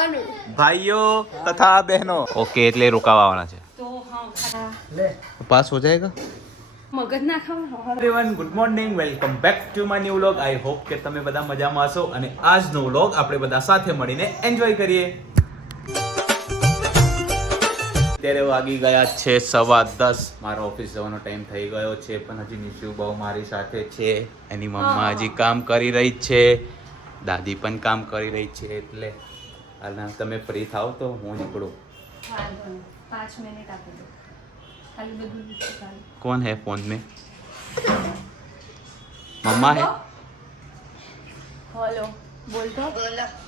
ભાઈઓ તથા બહેનો. ઓકે એટલે રોકાવાના છે. તો હા પાસ હો જાયેગા? મગજ ના ખાવ everyone good morning welcome back to my new vlog I hope કે તમે બધા મજામાં હશો અને આજનો વ્લોગ આપણે બધા સાથે મળીને એન્જોય કરીએ. અત્યારે વાગી ગયા છે સવા દસ. મારો ઓફિસ જવાનો ટાઈમ થઈ ગયો છે પણ હજી નિશુ બહુ મારી સાથે છે. એની મમ્મા હજી કામ કરી રહી છે. દાદી પણ કામ કરી રહી છે એટલે હાલના તમે ફ્રી થાવ તો હું નીકળું. પાંચ મિનિટ આપી દો કોણ હે ફોન મેં? મમ્મા હે? હેલો. બોલ. તો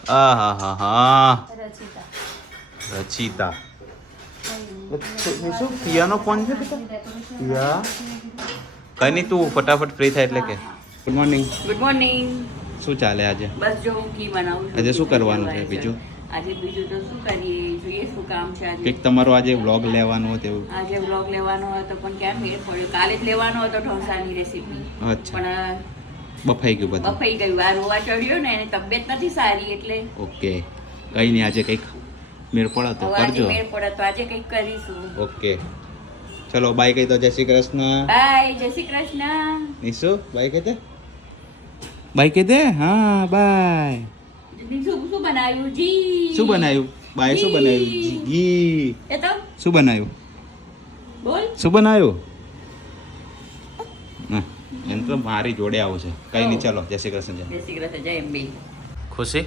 હા હા હા હા. રચિતા. રચિતા. શું પિયાનો ફોન છે બેટા? પિયા? કઈ તું ફટાફટ ફ્રી થાય એટલે કે. ગુડ મોર્નિંગ ગુડ મોર્નિંગ શું ચાલે આજે? બસ જો હું કી બનાવું આજે શું કરવાનું છે બીજું? આજે બીજું તો શું કરીએ? જોઈએ શું કામ છે આજે. કંઈક તમારો આજે વ્લોગ લેવાનો હતો એવું આજે વ્લોગ લેવાનો હતો પણ ક્યાં મેળ પડ્યો કાલે જ લેવાનો હતો ઢોસાની રેસીપી અચ્છા. પણ બફાઈ ગયું બધું? બફાઈ ગયું. આ રોવા ચડ્યો ને એની તબિયત નથી સારી એટલે. ઓકે. કઈ નહીં આજે કંઈક મેળ પડે તો કરજો. મેળ પડે તો આજે કંઈક કરીશું. ઓકે. ચલો બાય કહી દો. જય શ્રી કૃષ્ણ. બાય. જય શ્રી કૃષ્ણ. નિશુ બાય કહી દે. બાય કહી દે? હા બાય. શું શું બનાવ્યું જી. શું બનાવ્યું બાય શું બનાવ્યું ઘી એ તો? શું બનાવ્યું બોલ. શું બનાવ્યું હા, એમ તો મારી જોડે આવું છે. કઈ નહીં ચાલો. જય શ્રી કૃષ્ણ જય. શ્રી કૃષ્ણ જય અંબે. ખુશી?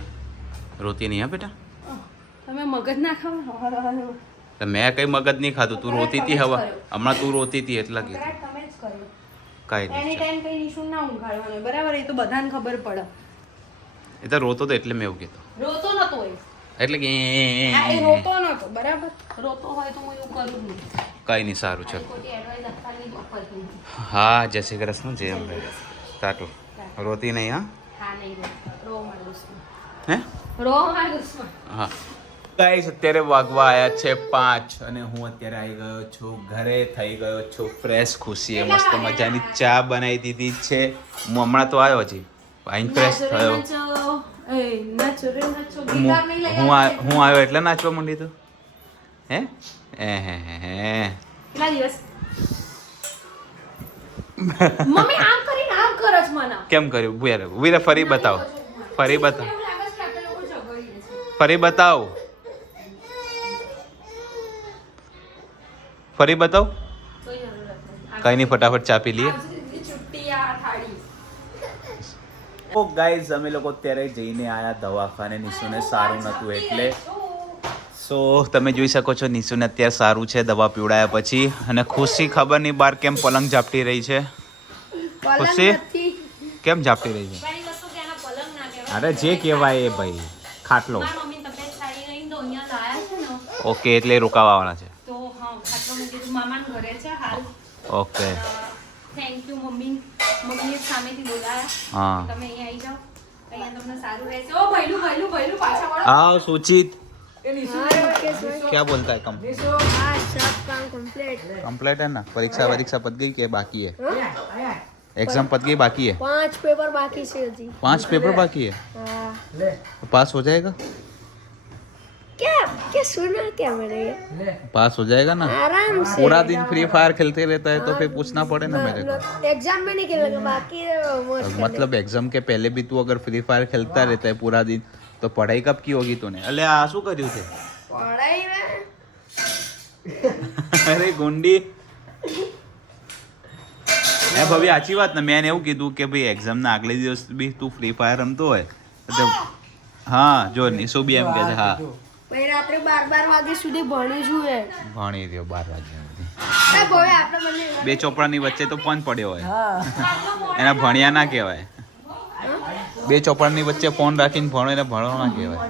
રોતી નહીં હા બેટા? તમે મગજ ના ખાવ તો મેં કઈ મગજ નહીં ખાધું. તું રોતી હતી હવે. હમણાં તું રોતી હતી એટલે કીધું. તમે જ કર્યો. કાંઈ એની નહીં ટાઈમ કઈ નિશું ના ઊંઘાડવાનું બરાબર એ તો બધાને ખબર પડે. એ તો રોતો તો એટલે મેં એવું કીધું રોતો નતો એ. એટલે કે હા, એ રોતો નતો બરાબર? રોતો હોય તો હું એવું કરું જ નહીં. કઈ નહીં સારું ચલો. ખોટી એડવાઇસ આપવાની વખત નહીં હા જય શ્રી કૃષ્ણ જય અંબે. ટાટુ રોતી નહીં હા? હા નહીં રો રો મારું દુશ્મન હે? રો મારું દુશ્મન હા. ગાઈસ અત્યારે વાગવા આવ્યા છે પાંચ અને હું અત્યારે આવી ગયો છું ઘરે થઈ ગયો છું ફ્રેશ ખુશીએ મસ્ત મજાની ચા બનાવી દીધી છે. હું હમણાં તો આવ્યો હજી ફ્રેશ થયો. એ રે હું હું આવ્યો એટલે નાચવા માંડી તું? હે? હે હે હે હે. કેટલા દિવસ? મમ્મી આમ કરીને આમ કરો છો મને. કેમ કર્યું? ઊભી રે ઊભી વીરે ફરી બતાવો. ફરી બતાવ. ફરી બતાવો. ફરી બતાવ. કોઈ નહીં ફટાફટ ચા પી લઈએ. ઓ ગાઈઝ અમે લોકો અત્યારે જઈને આયા દવાખાને. નિશુને સારું નહોતું એટલે. સો તમે જોઈ શકો છો નિશુને અત્યારે સારું છે દવા પીવડાયા પછી. અને ખુશી ખબર નહીં બાર કેમ પલંગ ઝાપટી રહી છે? ખુશી? કેમ ઝાપટી રહી છે. અરે જે કહેવાય એ ભાઈ ખાટલો. ઓકે એટલે રોકાવાના છે. તો હા ખાટલો મૂકી દીધું મામાના ઘરે છે હાલ. ઓકે. હા તમે અહીંયા આવી જાઓ અહીંયા તમને સારું રહેશે ઓ ભૈલું ભૈલું ભૈલું પાછા વળો आओ सूचित क्या बोलता है कम हाँ सब काम कंप्लीट कंप्लीट है ना परीक्षा वरीक्षा पत गई के बाकी है एग्जाम पत गई बाकी है पांच पेपर बाकी से जी पांच पेपर बाकी है हाँ तो पास हो जाएगा क्या क्या सुना क्या मैंने ये पास हो जाएगा ना आराम से पूरा दिन फ्री फायर खेलते रहता है तो फिर पूछना पड़े ना मेरे को एग्जाम में नहीं खेलेगा बाकी मौज कर मतलब एग्जाम के पहले भी तू अगर फ्री फायर खेलता रहता है पूरा दिन तो पढ़ाई कब की होगी तूने अले आ શું કર્યું છે पढ़ाई में અરે ગુંડી એ ભાભી સાચી વાત ને મેં એને એવું કીધું કે ભાઈ એક્ઝામના આગલે દિવસ બી તું ફ્રી ફાયર રમતો હોય તો હા જો નિશુ બી એમ કે છે હા પછી રાત્રે બાર બાર વાગ્યા સુધી ભણીશું એ ભણી રહ્યો બાર વાગ્યા સુધી. એ ભવે આપણે બંને બે ચોપડાની વચ્ચે તો ફોન પડ્યો હોય. એના ભણ્યા ના કહેવાય. બે ચોપડાની વચ્ચે ફોન રાખીને ભણો એને ભણવા ના કહેવાય.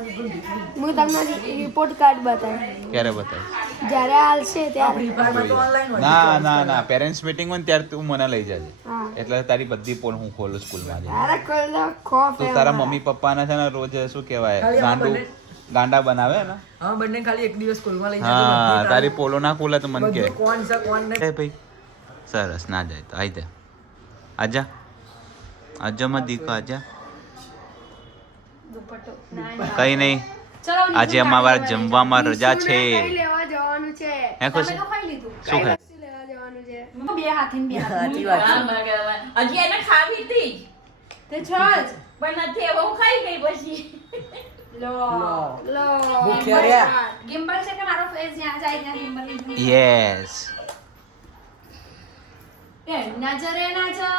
હું તમને રિપોર્ટ કાર્ડ બતાવી. ક્યારે બતાવ જ્યારે હાલશે ત્યારે. ના ના ના. પેરેન્ટ્સ મીટિંગ હોય ને ત્યારે તું મને લઈ જજે. એટલે તારી બધી પોલ હું ખોલું સ્કૂલમાં તું તારા મમ્મી પપ્પાના છે ને રોજ શું કહેવાય? ગાંડું ગાંડા બનાવે ને? હા બંને ખાલી એક દિવસ સ્કૂલમાં લઈ હા તારી પોલો ના ખોલે તો મને કે. કોણ છે કોણ ને ભાઈ સરસ ના જાય તો આઈ દે આજા. આજા માં દીકો આજા. કઈ નહીં. આજે અમારા જમવામાં રજા છે. હે ખુશી? તો ખાઈ લીધું. શું ખાય? બે હાથી બે હાથી. હજી એને ખાવી હતી તે છ જ. પણ નથી હવે હું ખાઈ ગઈ પછી. લો લો. ભૂખ્યા રહ્યા. ગિમ્બલ છે કે મારો ફેસ જ્યાં જાય ત્યાં ગિમ્બલ યસ એ નજરે નાચો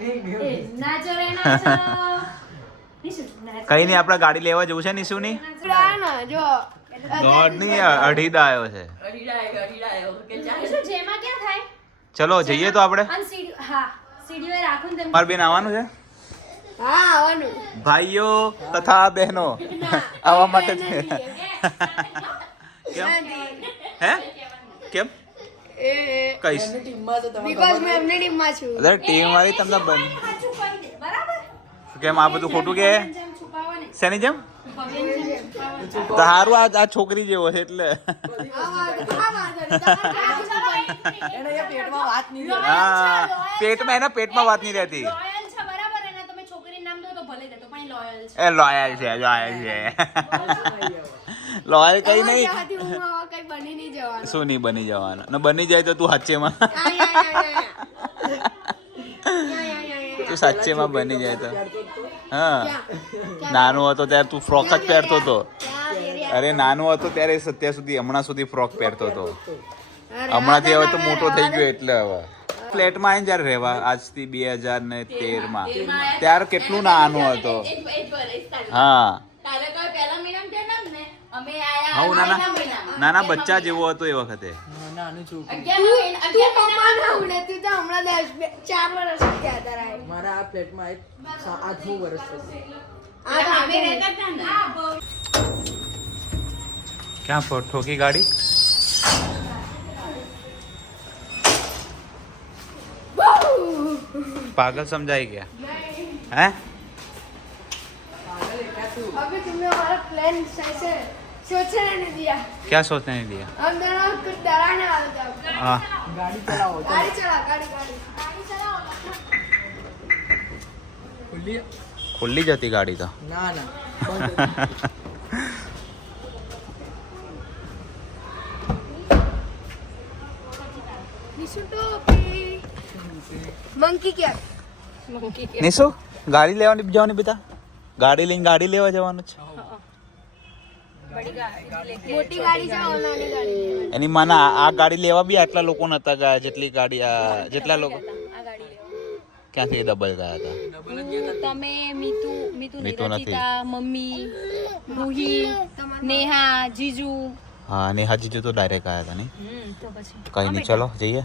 એ નજરે નાચો કઈ નહીં આપણે ગાડી લેવા જવું છે નિશુની? ના જો. દોડ નહીં અઢી દા આવ્યો છે ચાલ. નિશુ જઈએ તો આપણે. હા સીડીઓ રાખું તેમ માર બેન આવવાનું છે? ભાઈઓ તથા બહેનો આવવા માટે કેમ હે કેમ કઈશ બીકોઝ મેં એમની ટીમમાં છું અરે ટીમ વાળી તમને બન બરાબર કેમ આ બધું ખોટું કે શેની જેમ હારું આ આ છોકરી જેવો છે એટલે પેટમાં વાત નહીં હા પેટમાં એના પેટમાં વાત નહીં રહેતી લોયલ છે બરાબર એને તમે છોકરીનું નામ દો તો ભલે દે તો પણ લોયલ છે એ લોયલ છે લોયલ છે લોયલ કઈ નહીં. શું નહીં બની જવાનું? ને બની જાય તો તું સાચેમાં. તું સાચેમાં બની જાય તો. હા? નાનો હતો ત્યારે તું ફ્રોક જ પહેરતો હતો. અરે નાનો હતો ત્યારે સત્યા સુધી હમણાં સુધી ફ્રોક પહેરતો હતો. હમણાંથી હવે તો મોટો થઈ ગયો એટલે હવે. ફ્લેટમાં આવીને જ્યારે રહેવા આજથી બે હજાર ને તેરમાં. ત્યારે કેટલું નાનો હતો. હા. હા નાના નાના બચ્ચા જેવો હતો એ વખતે. મારા આ ફ્લેટમાં આઠમું વર્ષ ક્યાં ઠોકી ગાડી? पागल समझाई गया है? अभी तुमने हमारा प्लान सही से सोचने नहीं दिया। क्या सोचने नहीं दिया? कुछ डराने वाला हाँ। गाड़ी गाड़ी गाड़ी गाड़ी। गाड़ी खुली खुली जाती गाड़ी तो। ना ना। નિશુ ગાડી લેવાની જવાની બેટા ગાડી લઈને ગાડી લેવા જવાનું છે? એની માને આ ગાડી લેવા બી આટલા લોકો નતા ગયા જેટલી ગાડી આ જેટલા લોકો. ક્યાંથી ડબલ ગયા હતા? તમે મીતુ મીતુ નથી. મમ્મી રૂહી નેહા જીજુ. હા નેહા જીજુ તો ડાયરેક્ટ આયા હતા નહીં? કઈ નહીં ચલો જઈએ.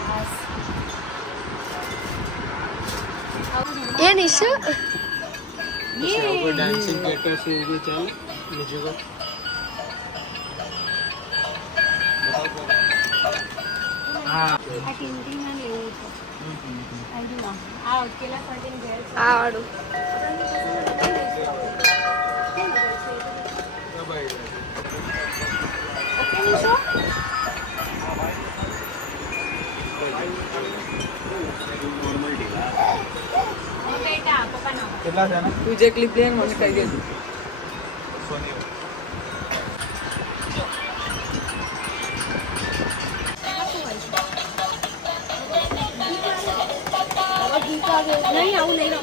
ये निशु ये आपको કેટલા છે ને તું જે ક્લિપ લે મને કહી દેજો સોની નહીં આવું નહીં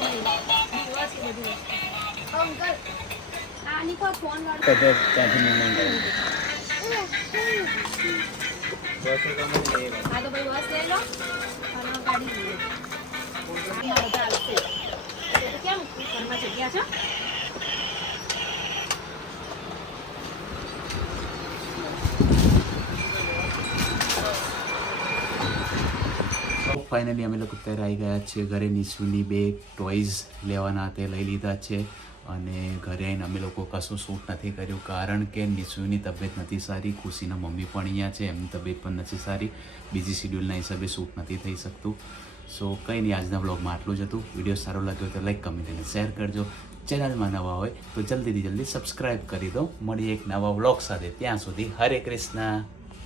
ફાઇનલી અમે લોકો અત્યારે આવી ગયા છીએ ઘરે નિશુની બે ટોયઝ લેવાના તે લઈ લીધા છે. અને ઘરે આવીને અમે લોકો કશું શૂટ નથી કર્યું, કારણ કે નિશુની તબિયત નથી સારી, ખુશીના મમ્મી પણ અહીંયા છે, એમની તબિયત પણ નથી સારી બીજી શિડ્યુલના હિસાબે શૂટ નથી થઈ શકતું. સો કંઈ નહીં, આજના બ્લોગમાં આટલું જ હતું. વીડિયો સારો લાગ્યો તો લાઈક કમેન્ટ અને શેર કરજો. ચેનલમાં નવા હોય તો જલ્દીથી જલ્દી સબસ્ક્રાઈબ કરી દો. મળીએ એક નવા વ્લોગ સાથે. ત્યાં સુધી હરે કૃષ્ણ.